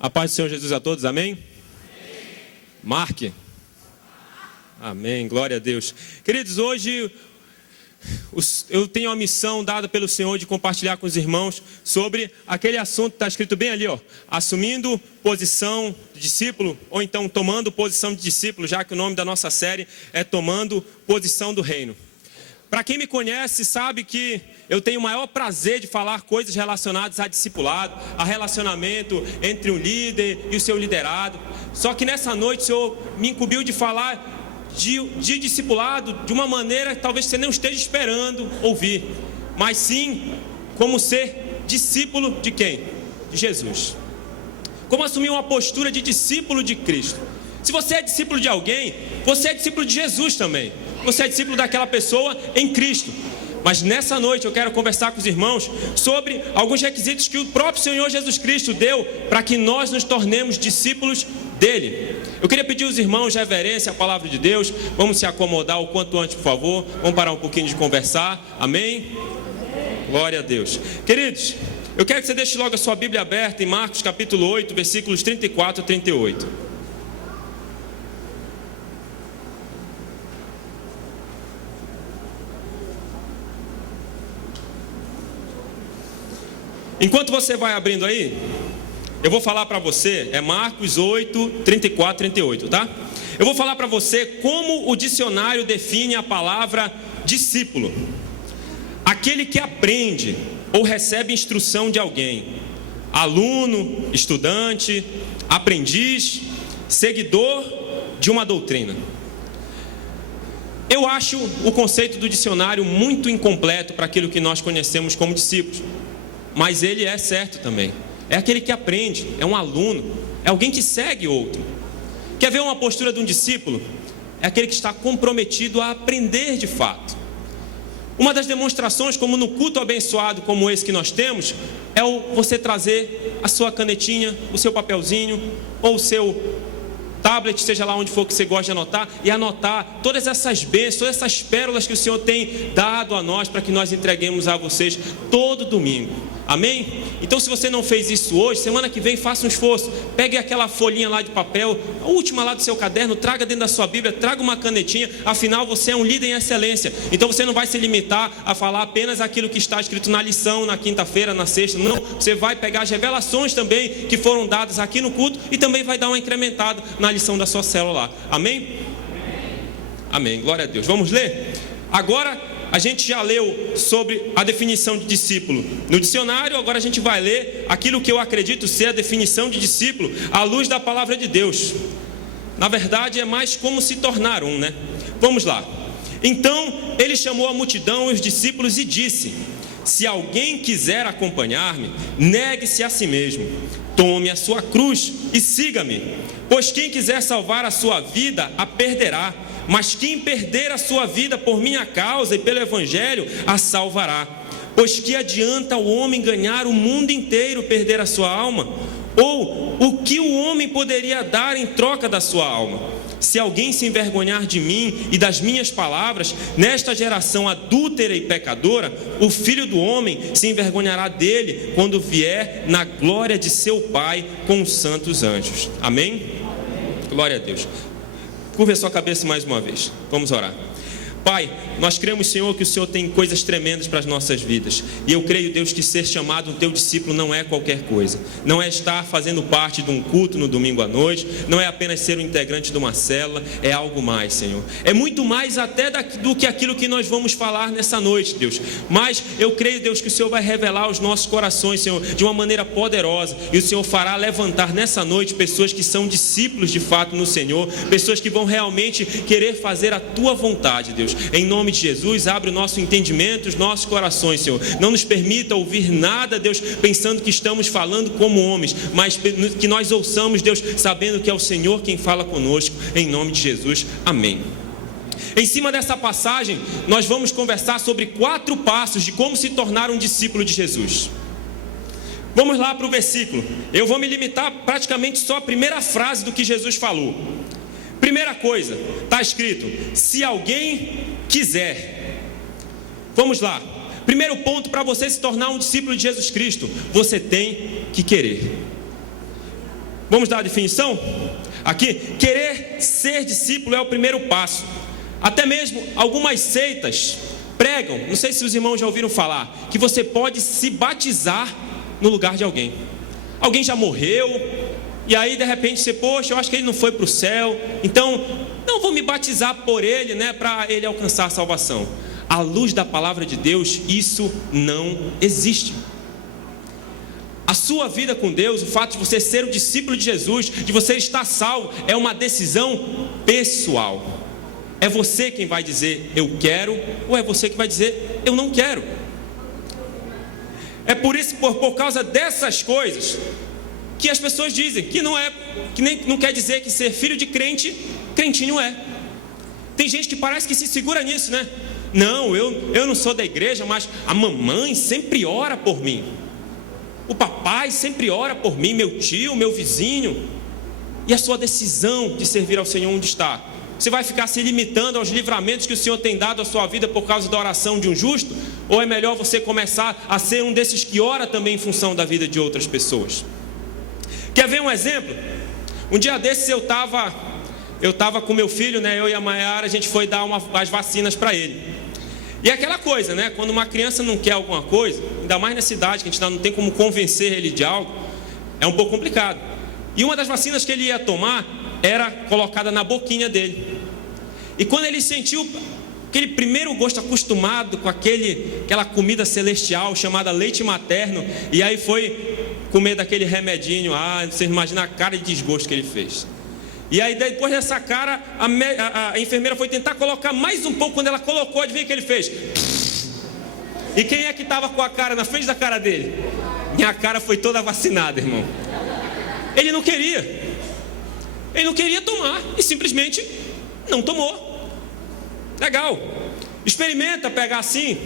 A paz do Senhor Jesus a todos, amém? Marque. Amém, glória a Deus. Queridos, hoje eu tenho a missão dada pelo Senhor de compartilhar com os irmãos sobre aquele assunto que está escrito bem ali, ó, assumindo posição de discípulo, ou então tomando posição de discípulo, já que o nome da nossa série é Tomando Posição do Reino. Para quem me conhece, sabe que eu tenho o maior prazer de falar coisas relacionadas a discipulado, a relacionamento entre um líder e o seu liderado. Só que nessa noite o Senhor me incumbiu de falar de discipulado de uma maneira que talvez você não esteja esperando ouvir, mas sim como ser discípulo de quem? De Jesus. Como assumir uma postura de discípulo de Cristo. Se você é discípulo de alguém, você é discípulo de Jesus também. Você é discípulo daquela pessoa em Cristo. Mas nessa noite eu quero conversar com os irmãos sobre alguns requisitos que o próprio Senhor Jesus Cristo deu para que nós nos tornemos discípulos dele. Eu queria pedir aos irmãos reverência à palavra de Deus. Vamos se acomodar o quanto antes, por favor. Vamos parar um pouquinho de conversar. Amém? Glória a Deus. Queridos, eu quero que você deixe logo a sua Bíblia aberta em Marcos capítulo 8, versículos 34 a 38. Enquanto você vai abrindo aí, eu vou falar para você, é Marcos 8, 34, 38, tá? Eu vou falar para você como o dicionário define a palavra discípulo. Aquele que aprende ou recebe instrução de alguém. Aluno, estudante, aprendiz, seguidor de uma doutrina. Eu acho o conceito do dicionário muito incompleto para aquilo que nós conhecemos como discípulos. Mas ele é certo também. É aquele que aprende, é um aluno, é alguém que segue outro. Quer ver uma postura de um discípulo? É aquele que está comprometido a aprender de fato. Uma das demonstrações, como no culto abençoado como esse que nós temos, é você trazer a sua canetinha, o seu papelzinho, ou o seu tablet, seja lá onde for que você gosta de anotar, e anotar todas essas bênçãos, todas essas pérolas que o Senhor tem dado a nós, para que nós entreguemos a vocês todo domingo. Amém? Então, se você não fez isso hoje, semana que vem faça um esforço, pegue aquela folhinha lá de papel, a última lá do seu caderno, traga dentro da sua Bíblia, traga uma canetinha, afinal você é um líder em excelência, então você não vai se limitar a falar apenas aquilo que está escrito na lição, na quinta-feira, na sexta, não, você vai pegar as revelações também que foram dadas aqui no culto e também vai dar uma incrementada na lição da sua célula lá. Amém? Amém, glória a Deus. Vamos ler? Agora a gente já leu sobre a definição de discípulo no dicionário, agora a gente vai ler aquilo que eu acredito ser a definição de discípulo à luz da palavra de Deus. Na verdade é mais como se tornar um, né? Vamos lá. Então ele chamou a multidão e os discípulos e disse: se alguém quiser acompanhar-me, negue-se a si mesmo, tome a sua cruz e siga-me. Pois quem quiser salvar a sua vida, a perderá. Mas quem perder a sua vida por minha causa e pelo Evangelho, a salvará. Pois que adianta o homem ganhar o mundo inteiro, perder a sua alma? Ou o que o homem poderia dar em troca da sua alma? Se alguém se envergonhar de mim e das minhas palavras, nesta geração adúltera e pecadora, o Filho do Homem se envergonhará dele quando vier na glória de seu Pai com os santos anjos. Amém? Glória a Deus. Curva a sua cabeça mais uma vez. Vamos orar. Pai, nós cremos, Senhor, que o Senhor tem coisas tremendas para as nossas vidas. E eu creio, Deus, que ser chamado teu discípulo não é qualquer coisa. Não é estar fazendo parte de um culto no domingo à noite. Não é apenas ser um integrante de uma célula. É algo mais, Senhor. É muito mais até do que aquilo que nós vamos falar nessa noite, Deus. Mas eu creio, Deus, que o Senhor vai revelar os nossos corações, Senhor, de uma maneira poderosa. E o Senhor fará levantar nessa noite pessoas que são discípulos de fato no Senhor. Pessoas que vão realmente querer fazer a tua vontade, Deus. Em nome de Jesus, abre o nosso entendimento, os nossos corações, Senhor. Não nos permita ouvir nada, Deus, pensando que estamos falando como homens, mas que nós ouçamos, Deus, sabendo que é o Senhor quem fala conosco. Em nome de Jesus, amém. Em cima dessa passagem, nós vamos conversar sobre 4 passos de como se tornar um discípulo de Jesus. Vamos lá para o versículo. Eu vou me limitar praticamente só à primeira frase do que Jesus falou. Primeira coisa, está escrito: se alguém quiser. Vamos lá. Primeiro ponto para você se tornar um discípulo de Jesus Cristo: você tem que querer. Vamos dar a definição? Aqui, querer ser discípulo é o primeiro passo. Até mesmo algumas seitas pregam, não sei se os irmãos já ouviram falar, que você pode se batizar no lugar de alguém. Alguém já morreu, e aí de repente você, poxa, eu acho que ele não foi para o céu, então não vou me batizar por ele, para ele alcançar a salvação. À luz da palavra de Deus, isso não existe. A sua vida com Deus, o fato de você ser o discípulo de Jesus, de você estar salvo, é uma decisão pessoal. É você quem vai dizer eu quero, ou é você que vai dizer eu não quero. É por isso, por causa dessas coisas, que as pessoas dizem que não quer dizer que ser filho de crente, crentinho é. Tem gente que parece que se segura nisso, Não, eu não sou da igreja, mas a mamãe sempre ora por mim. O papai sempre ora por mim, meu tio, meu vizinho. E a sua decisão de servir ao Senhor onde está? Você vai ficar se limitando aos livramentos que o Senhor tem dado à sua vida por causa da oração de um justo? Ou é melhor você começar a ser um desses que ora também em função da vida de outras pessoas? Quer ver um exemplo? Um dia desses eu estava com meu filho, eu e a Maiara, a gente foi dar as vacinas para ele. E é aquela coisa, quando uma criança não quer alguma coisa, ainda mais nessa idade que a gente não tem como convencer ele de algo, é um pouco complicado. E uma das vacinas que ele ia tomar era colocada na boquinha dele. E quando ele sentiu aquele primeiro gosto, acostumado com aquela comida celestial chamada leite materno, e aí foi comer daquele remedinho, você imagina a cara de desgosto que ele fez. E aí depois dessa cara, a enfermeira foi tentar colocar mais um pouco. Quando ela colocou, adivinha o que ele fez? E quem é que estava com a cara na frente da cara dele? Minha cara foi toda vacinada, irmão. Ele não queria tomar e simplesmente não tomou. Legal. Experimenta pegar assim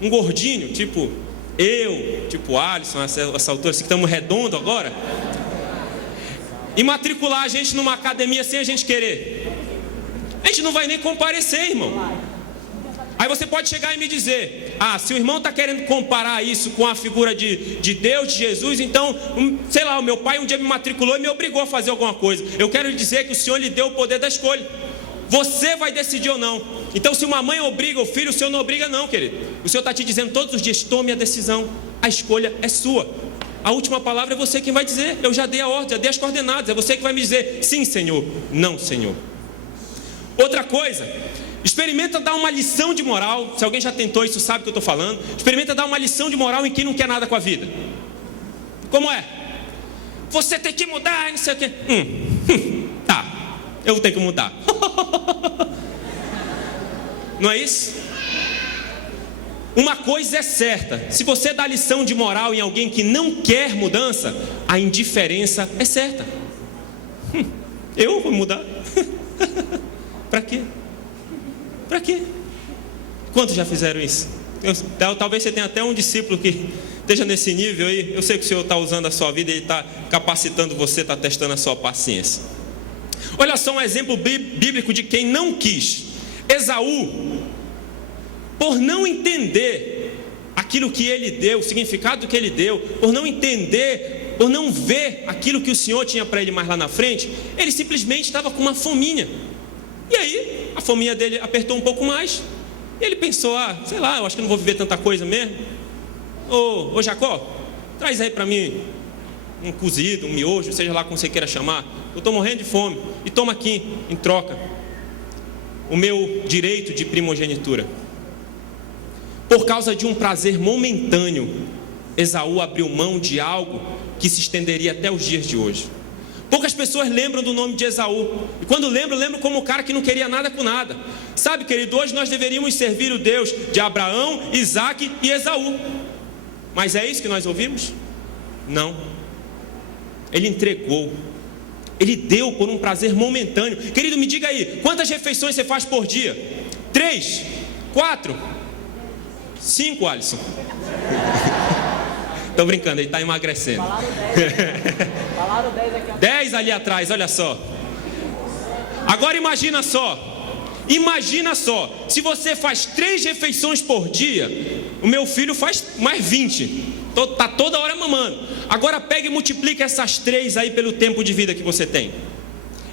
um gordinho, tipo Alisson, essa altura, assim que estamos redondo agora, e matricular a gente numa academia sem a gente querer. A gente não vai nem comparecer, irmão. Aí você pode chegar e me dizer: se o irmão está querendo comparar isso com a figura de Deus, de Jesus, então, sei lá, o meu pai um dia me matriculou e me obrigou a fazer alguma coisa. Eu quero lhe dizer que o Senhor lhe deu o poder da escolha. Você vai decidir ou não. Então, se uma mãe obriga o filho, o Senhor não obriga não, querido. O Senhor está te dizendo todos os dias: tome a decisão, a escolha é sua. A última palavra é você quem vai dizer. Eu já dei a ordem, já dei as coordenadas. É você que vai me dizer sim, Senhor, não, Senhor. Outra coisa, experimenta dar uma lição de moral. Se alguém já tentou isso, sabe o que eu estou falando. Experimenta dar uma lição de moral em quem não quer nada com a vida. Como é? Você tem que mudar, não sei o quê. Tá, eu vou ter que mudar. Não é isso? Uma coisa é certa: se você dá lição de moral em alguém que não quer mudança, a indiferença é certa. Eu vou mudar? Para quê? Para quê? Quantos já fizeram isso? Talvez você tenha até um discípulo que esteja nesse nível aí. Eu sei que o Senhor está usando a sua vida, Ele está capacitando você, está testando a sua paciência. Olha só um exemplo bíblico de quem não quis. Esaú, por não entender aquilo que ele deu, o significado que ele deu, por não entender, por não ver aquilo que o Senhor tinha para ele mais lá na frente, ele simplesmente estava com uma fominha. E aí, a fominha dele apertou um pouco mais. E ele pensou: sei lá, eu acho que não vou viver tanta coisa mesmo. Ô Jacó, traz aí para mim um cozido, um miojo, seja lá como você queira chamar. Eu estou morrendo de fome. E toma aqui, em troca, o meu direito de primogenitura. Por causa de um prazer momentâneo, Esaú abriu mão de algo que se estenderia até os dias de hoje. Poucas pessoas lembram do nome de Esaú. E quando lembram como o cara que não queria nada com nada. Sabe, querido, hoje nós deveríamos servir o Deus de Abraão, Isaque e Esaú. Mas é isso que nós ouvimos? Não. Ele entregou. Ele deu por um prazer momentâneo. Querido, me diga aí, quantas refeições você faz por dia? 3? 4? 5, Alisson. Estou brincando, ele está emagrecendo. Falaram 10 aqui. 10 ali atrás, olha só. Agora imagina só, se você faz 3 refeições por dia, o meu filho faz mais 20. está toda hora mamando. Agora pega e multiplica essas 3 aí pelo tempo de vida que você tem.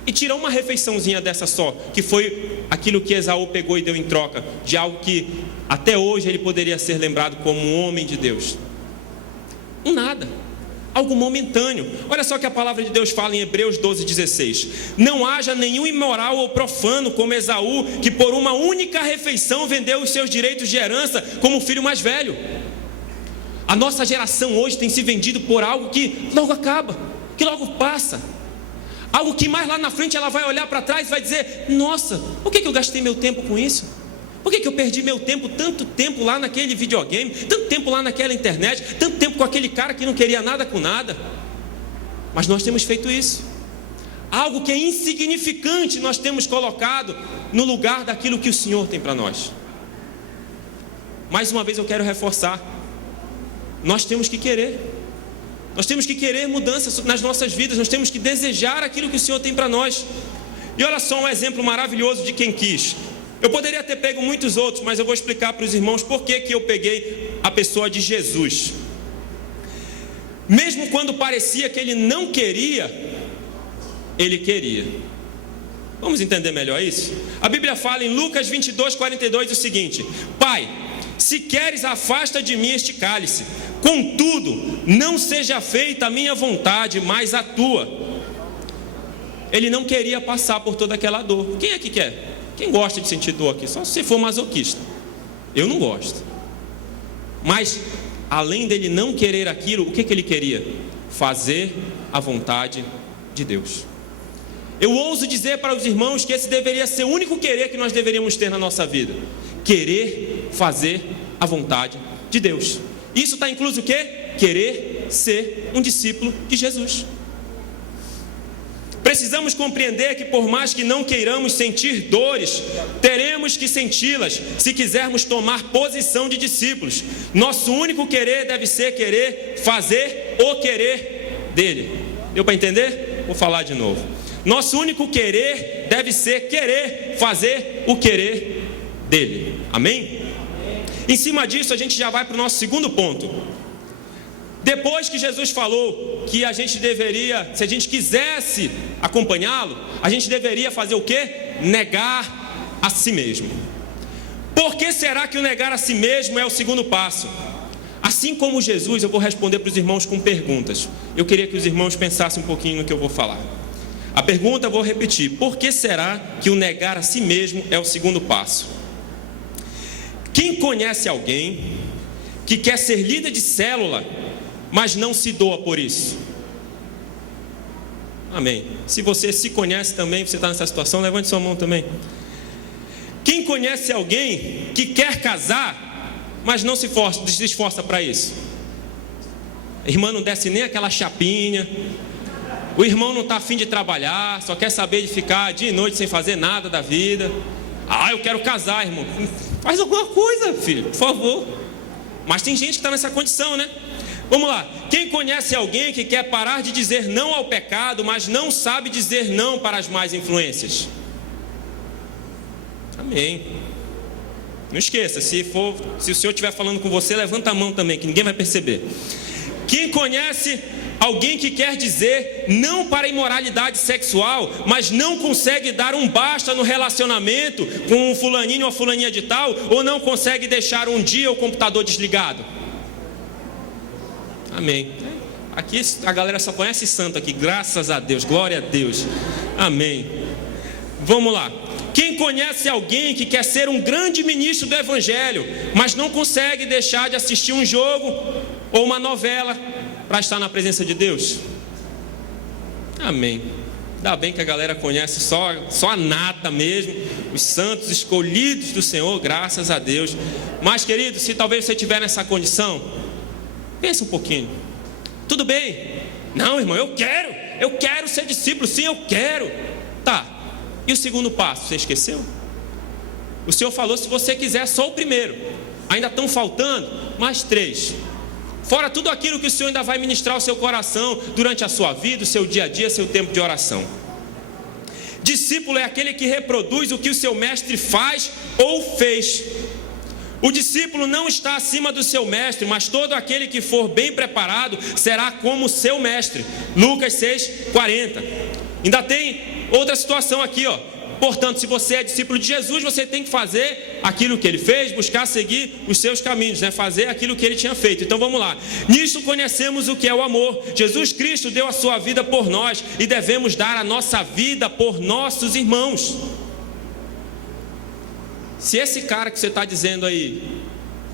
E tira uma refeiçãozinha dessa só, que foi aquilo que Esaú pegou e deu em troca de algo que até hoje ele poderia ser lembrado como um homem de Deus. Um nada, algo momentâneo. Olha só que a palavra de Deus fala em Hebreus 12:16. Não haja nenhum imoral ou profano como Esaú, que por uma única refeição vendeu os seus direitos de herança como o filho mais velho. A nossa geração hoje tem se vendido por algo que logo acaba, que logo passa. Algo que mais lá na frente ela vai olhar para trás e vai dizer: nossa, por que eu gastei meu tempo com isso? Por que eu perdi meu tempo, tanto tempo lá naquele videogame, tanto tempo lá naquela internet, tanto tempo com aquele cara que não queria nada com nada? Mas nós temos feito isso. Algo que é insignificante nós temos colocado no lugar daquilo que o Senhor tem para nós. Mais uma vez eu quero reforçar: nós temos que querer. Nós temos que querer mudanças nas nossas vidas. Nós temos que desejar aquilo que o Senhor tem para nós. E olha só um exemplo maravilhoso de quem quis. Eu poderia ter pego muitos outros, mas eu vou explicar para os irmãos por que eu peguei a pessoa de Jesus. Mesmo quando parecia que ele não queria, ele queria. Vamos entender melhor isso? A Bíblia fala em Lucas 22:42 o seguinte: Pai, se queres, afasta de mim este cálice. Contudo, não seja feita a minha vontade, mas a tua. Ele não queria passar por toda aquela dor. Quem é que quer? Quem gosta de sentir dor aqui? Só se for masoquista. Eu não gosto. Mas, além dele não querer aquilo, o que ele queria? Fazer a vontade de Deus. Eu ouso dizer para os irmãos que esse deveria ser o único querer que nós deveríamos ter na nossa vida. Querer fazer a vontade de Deus. Isso está incluso o quê? Querer ser um discípulo de Jesus. Precisamos compreender que por mais que não queiramos sentir dores, teremos que senti-las se quisermos tomar posição de discípulos. Nosso único querer deve ser querer fazer o querer dele. Deu para entender? Vou falar de novo. Nosso único querer deve ser querer fazer o querer dele. Amém? Em cima disso a gente já vai para o nosso segundo ponto. Depois que Jesus falou que a gente deveria, se a gente quisesse acompanhá-lo, a gente deveria fazer o quê? Negar a si mesmo. Por que será que o negar a si mesmo é o segundo passo? Assim como Jesus, eu vou responder para os irmãos com perguntas. Eu queria que os irmãos pensassem um pouquinho no que eu vou falar. A pergunta eu vou repetir: por que será que o negar a si mesmo é o segundo passo? Quem conhece alguém que quer ser líder de célula, mas não se doa por isso? Amém. Se você se conhece também, você está nessa situação, levante sua mão também. Quem conhece alguém que quer casar, mas não se esforça para isso? A irmã não desce nem aquela chapinha, o irmão não está afim de trabalhar, só quer saber de ficar dia e noite sem fazer nada da vida. Ah, eu quero casar, irmão. Faz alguma coisa, filho, por favor. Mas tem gente que está nessa condição, né? Vamos lá. Quem conhece alguém que quer parar de dizer não ao pecado, mas não sabe dizer não para as más influências? Amém. Não esqueça, se o Senhor estiver falando com você, levanta a mão também, que ninguém vai perceber. Quem conhece alguém que quer dizer não para a imoralidade sexual, mas não consegue dar um basta no relacionamento com um fulaninho ou fulaninha de tal, ou não consegue deixar um dia o computador desligado? Amém. Aqui a galera só conhece santo aqui, graças a Deus, glória a Deus. Amém. Vamos lá. Quem conhece alguém que quer ser um grande ministro do Evangelho, mas não consegue deixar de assistir um jogo ou uma novela para estar na presença de Deus? Amém. Ainda bem que a galera conhece só a nata mesmo, os santos escolhidos do Senhor, graças a Deus. Mas, querido, se talvez você estiver nessa condição, pensa um pouquinho. Tudo bem. Não, irmão, eu quero ser discípulo, sim, eu quero. Tá. E o segundo passo, você esqueceu? O Senhor falou, se você quiser, só o primeiro. Ainda estão faltando mais 3. Fora tudo aquilo que o Senhor ainda vai ministrar ao seu coração durante a sua vida, o seu dia a dia, seu tempo de oração. Discípulo é aquele que reproduz o que o seu mestre faz ou fez. O discípulo não está acima do seu mestre, mas todo aquele que for bem preparado será como seu mestre. Lucas 6:40. Ainda tem outra situação aqui, ó. Portanto, se você é discípulo de Jesus, você tem que fazer aquilo que ele fez, buscar seguir os seus caminhos, né? Fazer aquilo que ele tinha feito. Então vamos lá. Nisso conhecemos o que é o amor. Jesus Cristo deu a sua vida por nós e devemos dar a nossa vida por nossos irmãos. Se esse cara que você está dizendo aí,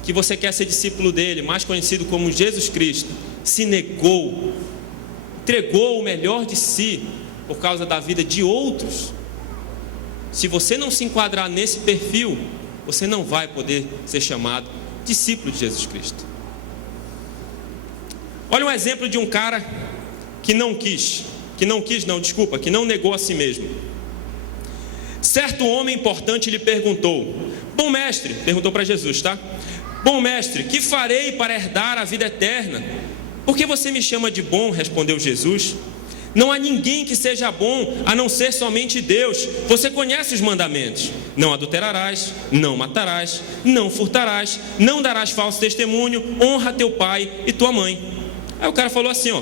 que você quer ser discípulo dele, mais conhecido como Jesus Cristo, se negou, entregou o melhor de si por causa da vida de outros, se você não se enquadrar nesse perfil, você não vai poder ser chamado discípulo de Jesus Cristo. Olha um exemplo de um cara que não negou a si mesmo. Certo homem importante lhe perguntou: bom mestre, perguntou para Jesus, tá? Bom mestre, que farei para herdar a vida eterna? Por que você me chama de bom? Respondeu Jesus. Não há ninguém que seja bom a não ser somente Deus. Você conhece os mandamentos: não adulterarás, não matarás, não furtarás, não darás falso testemunho, honra teu pai e tua mãe. Aí o cara falou assim, ó: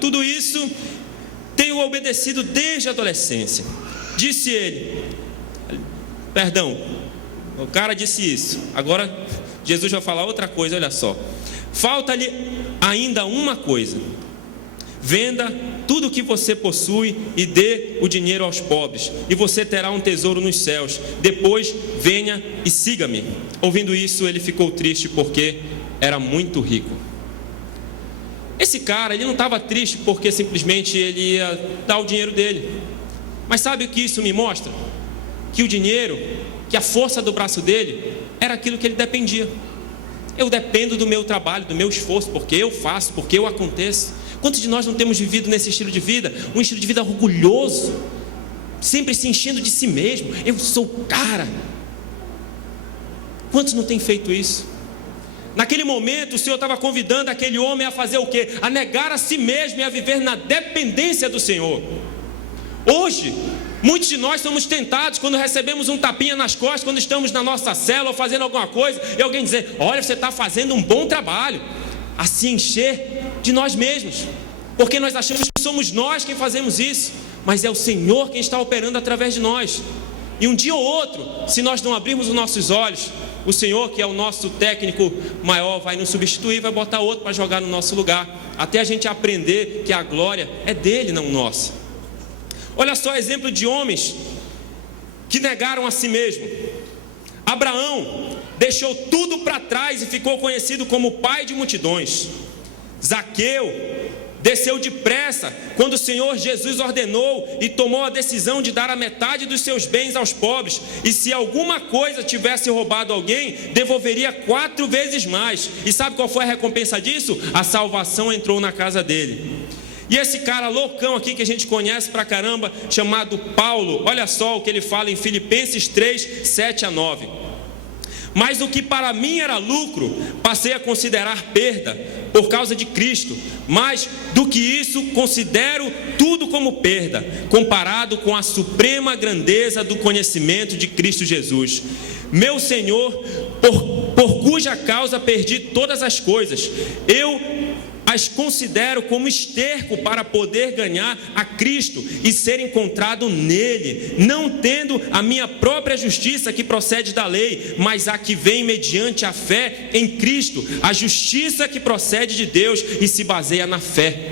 tudo isso tenho obedecido desde a adolescência. Disse ele, o cara disse isso. Agora Jesus vai falar outra coisa, olha só. Falta-lhe ainda uma coisa: venda tudo o que você possui e dê o dinheiro aos pobres, e você terá um tesouro nos céus. Depois venha e siga-me. Ouvindo isso, ele ficou triste porque era muito rico. Esse cara, ele não estava triste porque simplesmente ele ia dar o dinheiro dele. Mas sabe o que isso me mostra? Que o dinheiro, que a força do braço dele era aquilo que ele dependia. Eu dependo do meu trabalho, do meu esforço, porque eu faço, porque eu aconteço. Quantos de nós não temos vivido nesse estilo de vida? Um estilo de vida orgulhoso, sempre se enchendo de si mesmo. Eu sou o cara. Quantos não têm feito isso? Naquele momento o Senhor estava convidando aquele homem a fazer o quê? A negar a si mesmo e a viver na dependência do Senhor. Hoje, muitos de nós somos tentados quando recebemos um tapinha nas costas, quando estamos na nossa célula ou fazendo alguma coisa, e alguém dizer: olha, você está fazendo um bom trabalho, a se encher de nós mesmos, porque nós achamos que somos nós quem fazemos isso, mas é o Senhor quem está operando através de nós. E um dia ou outro, se nós não abrirmos os nossos olhos, o Senhor, que é o nosso técnico maior, vai nos substituir, vai botar outro para jogar no nosso lugar, até a gente aprender que a glória é dele, não nossa. Olha só exemplo de homens que negaram a si mesmo. Abraão deixou tudo para trás e ficou conhecido como pai de multidões. Zaqueu desceu depressa quando o Senhor Jesus ordenou e tomou a decisão de dar a metade dos seus bens aos pobres, e se alguma coisa tivesse roubado alguém, devolveria 4 vezes mais. E sabe qual foi a recompensa disso? A salvação entrou na casa dele. E esse cara loucão aqui que a gente conhece pra caramba, chamado Paulo, olha só o que ele fala em Filipenses 3, 7-9. Mas o que para mim era lucro, passei a considerar perda por causa de Cristo. Mais do que isso, considero tudo como perda, comparado com a suprema grandeza do conhecimento de Cristo Jesus, meu Senhor, por cuja causa perdi todas as coisas. Eu as considero como esterco para poder ganhar a Cristo e ser encontrado nele, não tendo a minha própria justiça que procede da lei, mas a que vem mediante a fé em Cristo, a justiça que procede de Deus e se baseia na fé.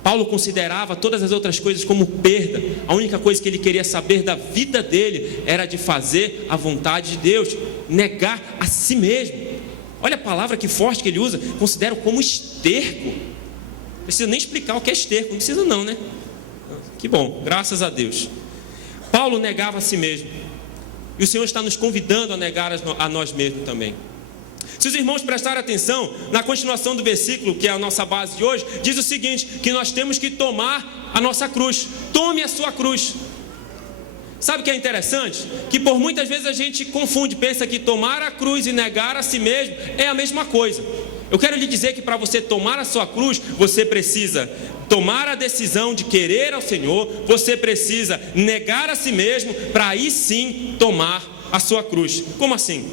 Paulo considerava todas as outras coisas como perda. A única coisa que ele queria saber da vida dele era de fazer a vontade de Deus, negar a si mesmo. Olha a palavra que forte que ele usa: considero como esterco. Não precisa nem explicar o que é esterco, não precisa não, né? Que bom, graças a Deus. Paulo negava a si mesmo, e o Senhor está nos convidando a negar a nós mesmos também. Se os irmãos prestarem atenção, na continuação do versículo, que é a nossa base de hoje, diz o seguinte: que nós temos que tomar a nossa cruz. Tome a sua cruz. Sabe o que é interessante? Que por muitas vezes a gente confunde, pensa que tomar a cruz e negar a si mesmo é a mesma coisa. Eu quero lhe dizer que para você tomar a sua cruz, você precisa tomar a decisão de querer ao Senhor, você precisa negar a si mesmo, para aí sim tomar a sua cruz. Como assim?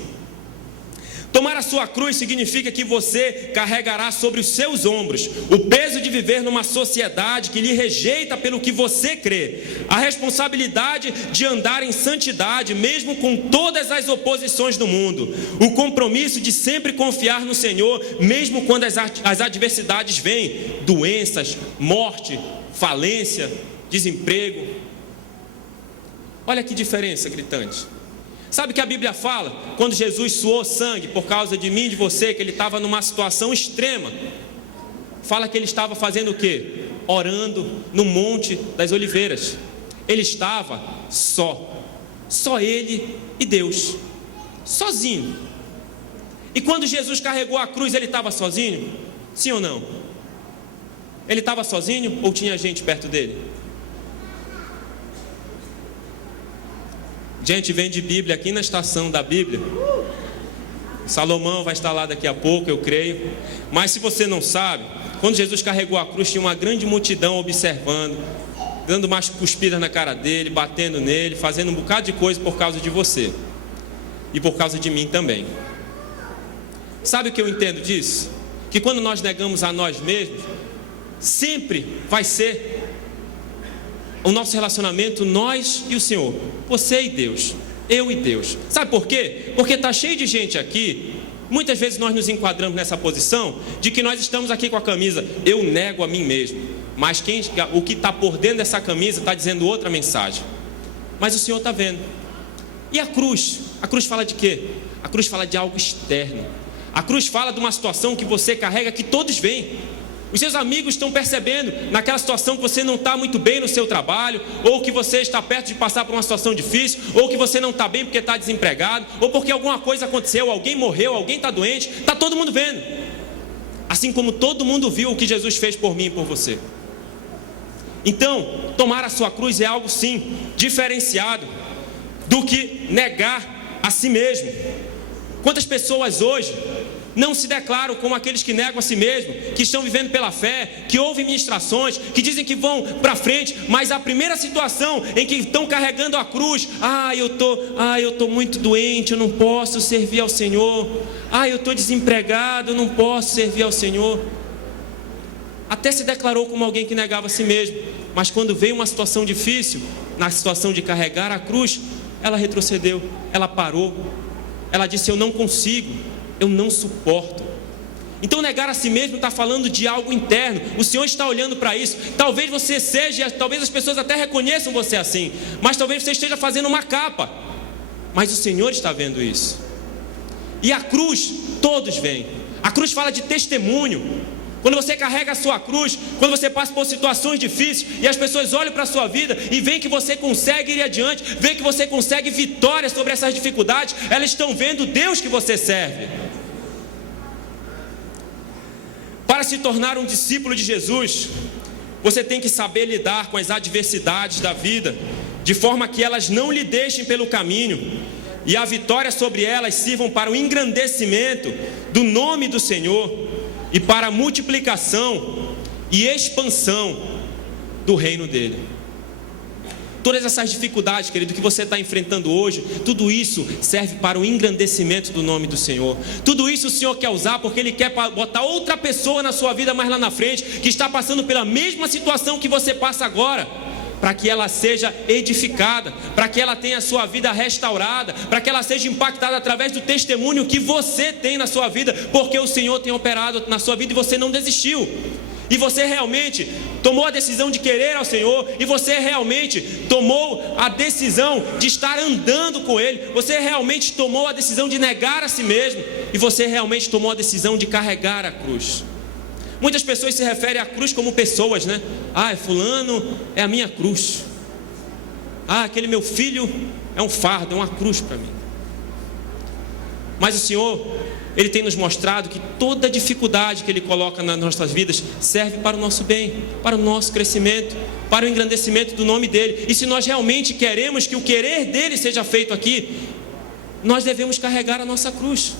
Tomar a sua cruz significa que você carregará sobre os seus ombros o peso de viver numa sociedade que lhe rejeita pelo que você crê, a responsabilidade de andar em santidade, mesmo com todas as oposições do mundo, o compromisso de sempre confiar no Senhor, mesmo quando as adversidades vêm, doenças, morte, falência, desemprego. Olha que diferença gritante. Sabe o que a Bíblia fala? Quando Jesus suou sangue por causa de mim e de você, que ele estava numa situação extrema, fala que ele estava fazendo o quê? Orando no Monte das Oliveiras. Ele estava só ele e Deus, sozinho. E quando Jesus carregou a cruz, ele estava sozinho? Sim ou não? Ele estava sozinho ou tinha gente perto dele? Gente, vende Bíblia aqui na estação da Bíblia. Salomão vai estar lá daqui a pouco, eu creio. Mas se você não sabe, quando Jesus carregou a cruz, tinha uma grande multidão observando, dando umas cuspidas na cara dele, batendo nele, fazendo um bocado de coisa por causa de você. E por causa de mim também. Sabe o que eu entendo disso? Que quando nós negamos a nós mesmos, sempre vai ser o nosso relacionamento, nós e o Senhor, você e Deus, eu e Deus. Sabe por quê? Porque está cheio de gente aqui, muitas vezes nós nos enquadramos nessa posição, de que nós estamos aqui com a camisa, eu nego a mim mesmo, mas o que está por dentro dessa camisa está dizendo outra mensagem, mas o Senhor está vendo. E a cruz fala de quê? A cruz fala de algo externo, a cruz fala de uma situação que você carrega, que todos veem. Os seus amigos estão percebendo naquela situação que você não está muito bem no seu trabalho, ou que você está perto de passar por uma situação difícil, ou que você não está bem porque está desempregado, ou porque alguma coisa aconteceu, alguém morreu, alguém está doente, está todo mundo vendo. Assim como todo mundo viu o que Jesus fez por mim e por você. Então, tomar a sua cruz é algo sim, diferenciado do que negar a si mesmo. Quantas pessoas hoje não se declaram como aqueles que negam a si mesmo, que estão vivendo pela fé, que ouvem ministrações, que dizem que vão para frente, mas a primeira situação em que estão carregando a cruz, eu estou muito doente, eu não posso servir ao Senhor, eu estou desempregado, eu não posso servir ao Senhor. Até se declarou como alguém que negava a si mesmo, mas quando veio uma situação difícil, na situação de carregar a cruz, ela retrocedeu, ela parou, ela disse, eu não consigo, eu não suporto. Então negar a si mesmo está falando de algo interno. O Senhor está olhando para isso. Talvez você seja, talvez as pessoas até reconheçam você assim, mas talvez você esteja fazendo uma capa, mas o Senhor está vendo isso. E a cruz, todos veem. A cruz fala de testemunho. Quando você carrega a sua cruz, quando você passa por situações difíceis e as pessoas olham para a sua vida e veem que você consegue ir adiante, veem que você consegue vitória sobre essas dificuldades, elas estão vendo o Deus que você serve. Para se tornar um discípulo de Jesus, você tem que saber lidar com as adversidades da vida, de forma que elas não lhe deixem pelo caminho, e a vitória sobre elas sirvam para o engrandecimento do nome do Senhor, e para a multiplicação e expansão do reino dele. Todas essas dificuldades, querido, que você está enfrentando hoje, tudo isso serve para o engrandecimento do nome do Senhor. Tudo isso o Senhor quer usar porque Ele quer botar outra pessoa na sua vida mais lá na frente, que está passando pela mesma situação que você passa agora, para que ela seja edificada, para que ela tenha a sua vida restaurada, para que ela seja impactada através do testemunho que você tem na sua vida, porque o Senhor tem operado na sua vida e você não desistiu. E você realmente tomou a decisão de querer ao Senhor, e você realmente tomou a decisão de estar andando com Ele, você realmente tomou a decisão de negar a si mesmo, e você realmente tomou a decisão de carregar a cruz. Muitas pessoas se referem à cruz como pessoas, né? Fulano é a minha cruz. Aquele meu filho é um fardo, é uma cruz para mim. Mas o Senhor, Ele tem nos mostrado que toda dificuldade que Ele coloca nas nossas vidas serve para o nosso bem, para o nosso crescimento, para o engrandecimento do nome dEle. E se nós realmente queremos que o querer dEle seja feito aqui, nós devemos carregar a nossa cruz.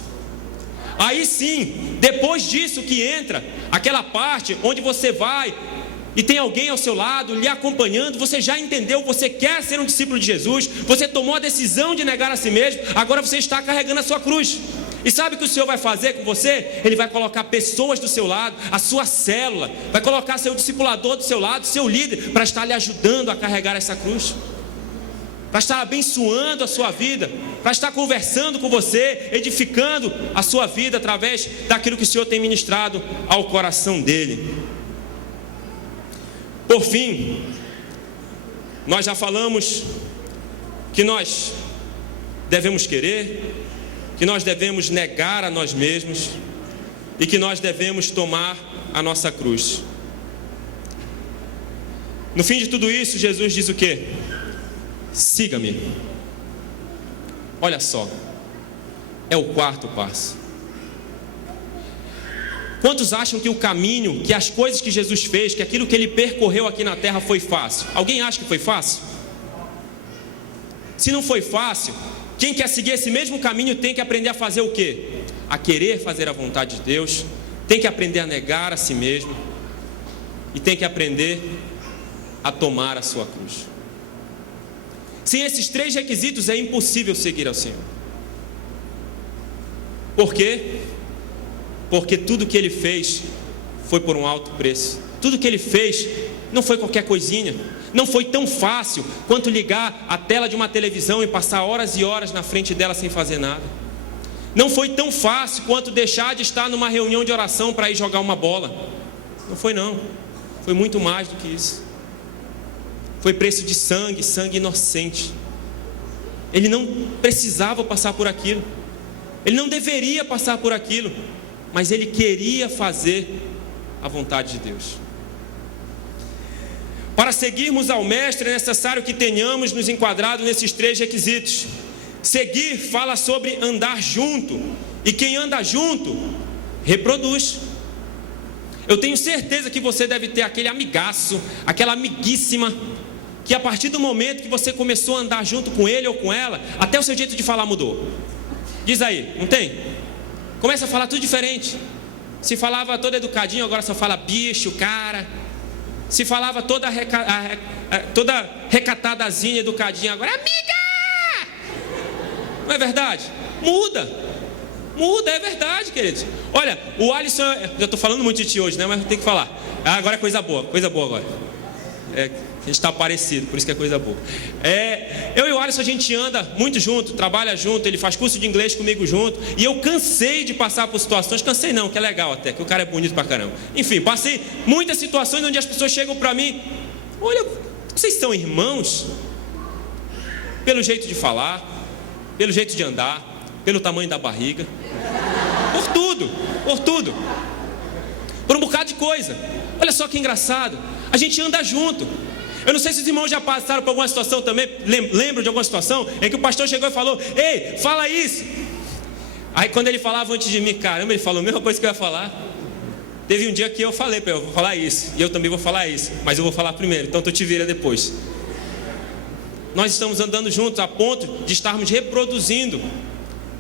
Aí sim, depois disso que entra aquela parte onde você vai e tem alguém ao seu lado lhe acompanhando, você já entendeu, você quer ser um discípulo de Jesus, você tomou a decisão de negar a si mesmo, agora você está carregando a sua cruz. E sabe o que o Senhor vai fazer com você? Ele vai colocar pessoas do seu lado, a sua célula, vai colocar seu discipulador do seu lado, seu líder, para estar lhe ajudando a carregar essa cruz, para estar abençoando a sua vida, para estar conversando com você, edificando a sua vida através daquilo que o Senhor tem ministrado ao coração dele. Por fim, nós já falamos que nós devemos querer, que nós devemos negar a nós mesmos e que nós devemos tomar a nossa cruz. No fim de tudo isso, Jesus diz o quê? Siga-me. Olha só, é o quarto passo. Quantos acham que o caminho, que as coisas que Jesus fez, que aquilo que ele percorreu aqui na terra foi fácil? Alguém acha que foi fácil? Se não foi fácil, quem quer seguir esse mesmo caminho tem que aprender a fazer o quê? A querer fazer a vontade de Deus, tem que aprender a negar a si mesmo e tem que aprender a tomar a sua cruz. Sem esses 3 requisitos é impossível seguir ao Senhor. Por quê? Porque tudo que ele fez foi por um alto preço. Tudo que ele fez não foi qualquer coisinha. Não foi tão fácil quanto ligar a tela de uma televisão e passar horas e horas na frente dela sem fazer nada. Não foi tão fácil quanto deixar de estar numa reunião de oração para ir jogar uma bola. Não foi não. Foi muito mais do que isso. Foi preço de sangue, sangue inocente. Ele não precisava passar por aquilo. Ele não deveria passar por aquilo. Mas ele queria fazer a vontade de Deus. Para seguirmos ao Mestre é necessário que tenhamos nos enquadrado nesses 3 requisitos. Seguir fala sobre andar junto. E quem anda junto, reproduz. Eu tenho certeza que você deve ter aquele amigaço, aquela amiguíssima, que a partir do momento que você começou a andar junto com ele ou com ela, até o seu jeito de falar mudou. Diz aí, não tem? Começa a falar tudo diferente. Se falava todo educadinho, agora só fala bicho, cara. Se falava toda recatadazinha, educadinha, agora amiga! Não é verdade? Muda, é verdade, queridos. Olha, o Alisson, já estou falando muito de ti hoje, né? Mas tem que falar. Agora é coisa boa agora. A gente está parecido, por isso que é coisa boa. Eu e o Alisson, a gente anda muito junto, trabalha junto, ele faz curso de inglês comigo junto. E eu cansei de passar por situações, cansei não, que é legal até, que o cara é bonito pra caramba. Enfim, passei muitas situações onde as pessoas chegam pra mim: olha, vocês são irmãos? Pelo jeito de falar, pelo jeito de andar, pelo tamanho da barriga, por tudo. Por um bocado de coisa. Olha só que engraçado, a gente anda junto. Eu não sei se os irmãos já passaram por alguma situação também, lembram de alguma situação em que o pastor chegou e falou: ei, fala isso. Aí quando ele falava antes de mim, caramba, ele falou a mesma coisa que eu ia falar. Teve um dia que eu falei para ele: eu vou falar isso, e eu também vou falar isso, mas eu vou falar primeiro, então tu te vira depois. Nós estamos andando juntos a ponto de estarmos reproduzindo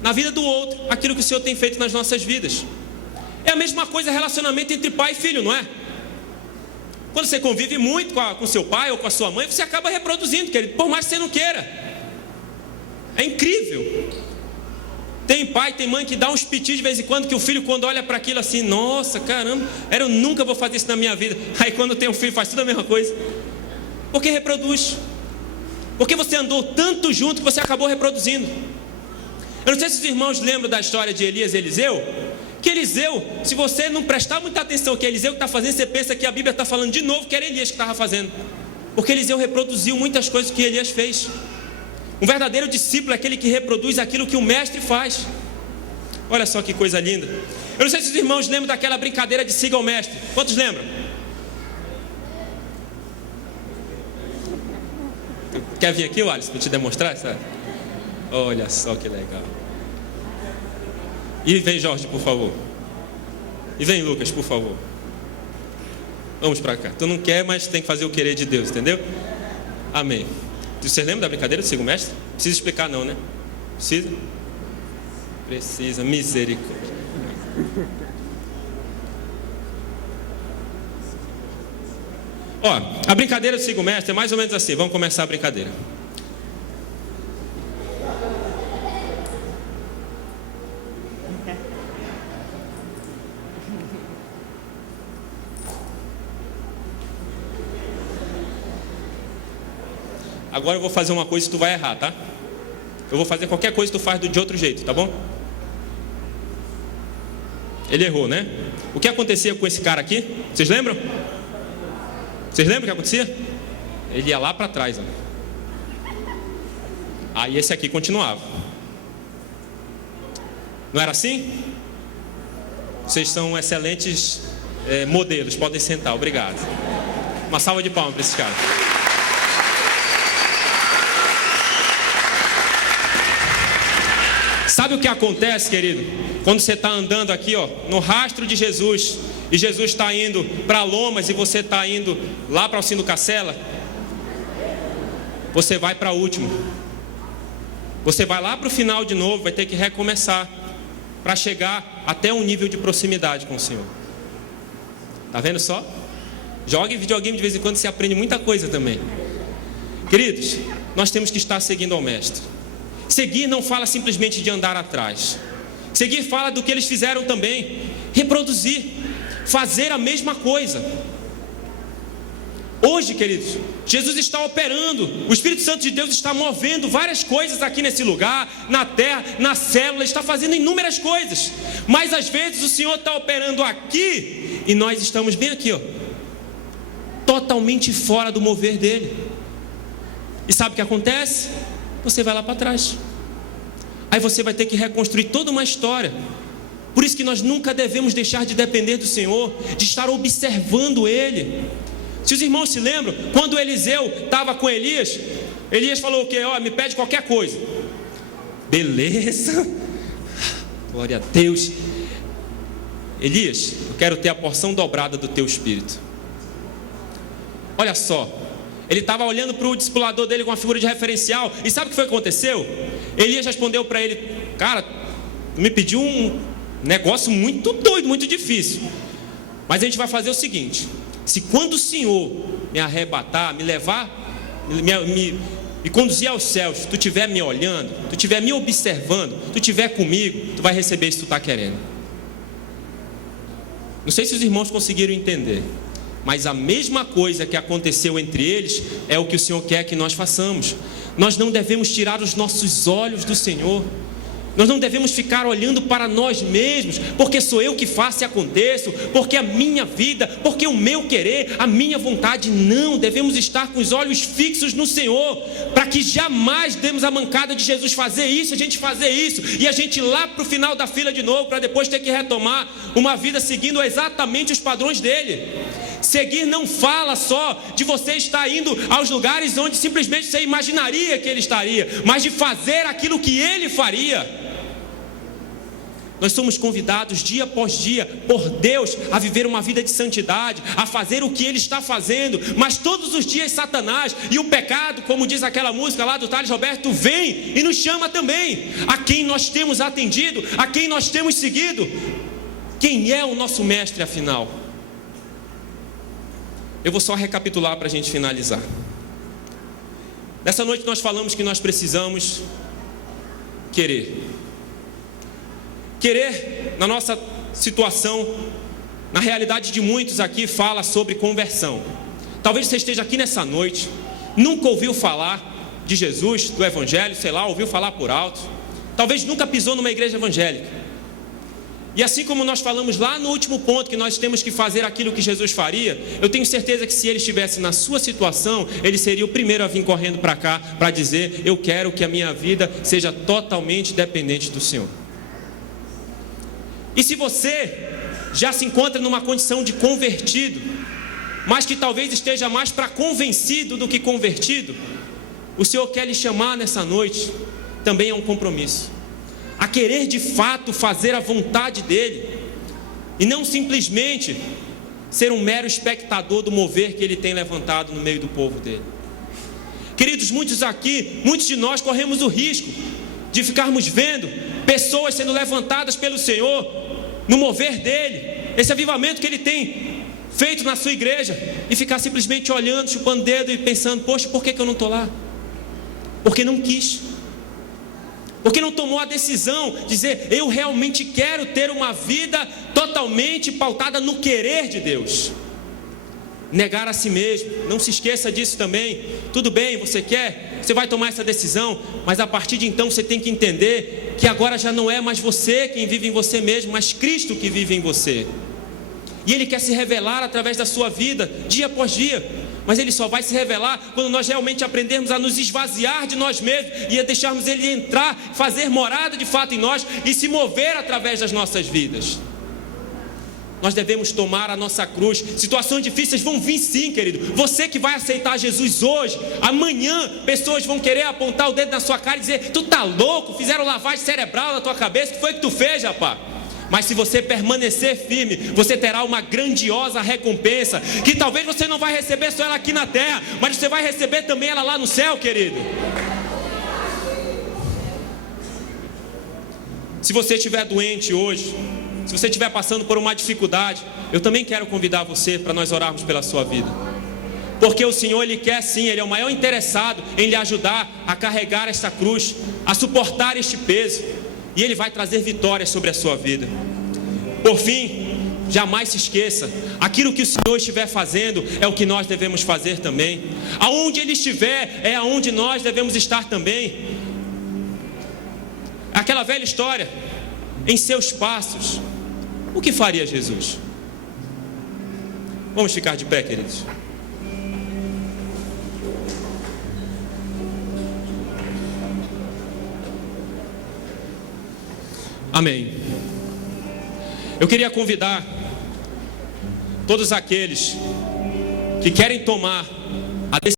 na vida do outro aquilo que o Senhor tem feito nas nossas vidas. É a mesma coisa relacionamento entre pai e filho, não é? Quando você convive muito com seu pai ou com a sua mãe, você acaba reproduzindo, querido, por mais que você não queira. É incrível. Tem pai, tem mãe que dá uns piti de vez em quando, que o filho, quando olha para aquilo assim: nossa, caramba, eu nunca vou fazer isso na minha vida. Aí quando tem um filho, faz tudo a mesma coisa. Porque reproduz. Porque você andou tanto junto que você acabou reproduzindo. Eu não sei se os irmãos lembram da história de Elias e Eliseu. Que Eliseu, se você não prestar muita atenção que Eliseu está fazendo, você pensa que a Bíblia está falando de novo que era Elias que estava fazendo. Porque Eliseu reproduziu muitas coisas que Elias fez. Um verdadeiro discípulo é aquele que reproduz aquilo que o mestre faz. Olha só que coisa linda. Eu não sei se os irmãos lembram daquela brincadeira de siga o mestre. Quantos lembram? Quer vir aqui, Alisson, para te demonstrar? Sabe? Olha só que legal. E vem Jorge, por favor. E vem Lucas, por favor. Vamos para cá. Tu não quer, mas tem que fazer o querer de Deus, entendeu? Amém. Vocês lembram da brincadeira do siga o mestre? Não precisa explicar não, né? Precisa? Precisa, misericórdia. Ó, a brincadeira do siga o mestre é mais ou menos assim. Vamos começar a brincadeira. agora eu vou fazer uma coisa e tu vai errar, tá? Eu vou fazer qualquer coisa e tu faz de outro jeito, tá bom? Ele errou, né? O que acontecia com esse cara aqui? Vocês lembram? Vocês lembram o que acontecia? Ele ia lá para trás, ó. Aí esse aqui continuava. Não era assim? Vocês são excelentes modelos, podem sentar, obrigado. Uma salva de palmas para esses caras. Sabe o que acontece, querido? Quando você está andando aqui, ó, no rastro de Jesus, e Jesus está indo para Lomas e você está indo lá para Alcindo Cacela, você vai para o último. Você vai lá para o final de novo, vai ter que recomeçar para chegar até um nível de proximidade com o Senhor. Tá vendo só? Jogue videogame de vez em quando, você aprende muita coisa também. Queridos, nós temos que estar seguindo ao Mestre. Seguir não fala simplesmente de andar atrás. Seguir fala do que eles fizeram também. Reproduzir, fazer a mesma coisa. Hoje, queridos, Jesus está operando, o Espírito Santo de Deus está movendo várias coisas aqui nesse lugar, na terra, na célula, está fazendo inúmeras coisas. Mas às vezes o Senhor está operando aqui e nós estamos bem aqui, ó, totalmente fora do mover dele. E sabe o que acontece? Você vai lá para trás. Aí você vai ter que reconstruir toda uma história. Por isso que nós nunca devemos deixar de depender do Senhor, de estar observando Ele. Se os irmãos se lembram, quando Eliseu estava com Elias, Elias falou o quê? Ó, me pede qualquer coisa. Beleza, glória a Deus. Elias, eu quero ter a porção dobrada do teu espírito. Olha só, ele estava olhando para o discipulador dele com uma figura de referencial. E sabe o que foi que aconteceu? Elias respondeu para ele: cara, me pediu um negócio muito doido, muito difícil. Mas a gente vai fazer o seguinte: se quando o Senhor me arrebatar, me levar, me conduzir aos céus, tu estiver me olhando, tu estiver me observando, tu estiver comigo, tu vai receber isso que tu está querendo. Não sei se os irmãos conseguiram entender, mas a mesma coisa que aconteceu entre eles é o que o Senhor quer que nós façamos. Nós não devemos tirar os nossos olhos do Senhor. Nós não devemos ficar olhando para nós mesmos, porque sou eu que faço e aconteço, porque a minha vida, porque o meu querer, a minha vontade. Não, devemos estar com os olhos fixos no Senhor, para que jamais demos a mancada de Jesus fazer isso, a gente fazer isso, e a gente ir lá para o final da fila de novo, para depois ter que retomar uma vida seguindo exatamente os padrões dele. Seguir não fala só de você estar indo aos lugares onde simplesmente você imaginaria que ele estaria, mas de fazer aquilo que ele faria. Nós somos convidados dia após dia por Deus a viver uma vida de santidade, a fazer o que Ele está fazendo. Mas todos os dias Satanás e o pecado, como diz aquela música lá do Thales Roberto, vem e nos chama também. A quem nós temos atendido, a quem nós temos seguido. Quem é o nosso mestre afinal? Eu vou só recapitular para a gente finalizar. Nessa noite nós falamos que nós precisamos querer. Querer, na nossa situação, na realidade de muitos aqui, fala sobre conversão. Talvez você esteja aqui nessa noite, nunca ouviu falar de Jesus, do Evangelho, sei lá, ouviu falar por alto. Talvez nunca pisou numa igreja evangélica. E assim como nós falamos lá no último ponto, que nós temos que fazer aquilo que Jesus faria, eu tenho certeza que se ele estivesse na sua situação, ele seria o primeiro a vir correndo para cá, para dizer: eu quero que a minha vida seja totalmente dependente do Senhor. E se você já se encontra numa condição de convertido, mas que talvez esteja mais para convencido do que convertido, o Senhor quer lhe chamar nessa noite, também é um compromisso, a querer de fato fazer a vontade dEle, e não simplesmente ser um mero espectador do mover que Ele tem levantado no meio do povo dEle. Queridos, muitos de nós corremos o risco de ficarmos vendo pessoas sendo levantadas pelo Senhor no mover dele, esse avivamento que ele tem feito na sua igreja, e ficar simplesmente olhando, chupando o dedo e pensando: poxa, por que eu não estou lá? Porque não quis, porque não tomou a decisão de dizer: eu realmente quero ter uma vida totalmente pautada no querer de Deus. negar a si mesmo. Não se esqueça disso também. Tudo bem, você quer, você vai tomar essa decisão, mas a partir de então você tem que entender que agora já não é mais você quem vive em você mesmo, mas Cristo que vive em você. E Ele quer se revelar através da sua vida, dia após dia. Mas Ele só vai se revelar quando nós realmente aprendermos a nos esvaziar de nós mesmos e a deixarmos Ele entrar, fazer morada de fato em nós e se mover através das nossas vidas. Nós devemos tomar a nossa cruz. Situações difíceis vão vir sim, querido. Você que vai aceitar Jesus hoje, amanhã pessoas vão querer apontar o dedo na sua cara e dizer: tu tá louco, fizeram lavagem cerebral na tua cabeça, o que foi que tu fez, rapaz? Mas se você permanecer firme, você terá uma grandiosa recompensa, que talvez você não vai receber só ela aqui na terra, mas você vai receber também ela lá no céu, querido. Se você estiver doente hoje, se você estiver passando por uma dificuldade, eu também quero convidar você para nós orarmos pela sua vida. Porque o Senhor, Ele quer sim, Ele é o maior interessado em lhe ajudar a carregar esta cruz, a suportar este peso. E Ele vai trazer vitórias sobre a sua vida. Por fim, jamais se esqueça, aquilo que o Senhor estiver fazendo é o que nós devemos fazer também. Aonde Ele estiver é aonde nós devemos estar também. Aquela velha história, em seus passos, o que faria Jesus? Vamos ficar de pé, queridos. Amém. Eu queria convidar todos aqueles que querem tomar a decisão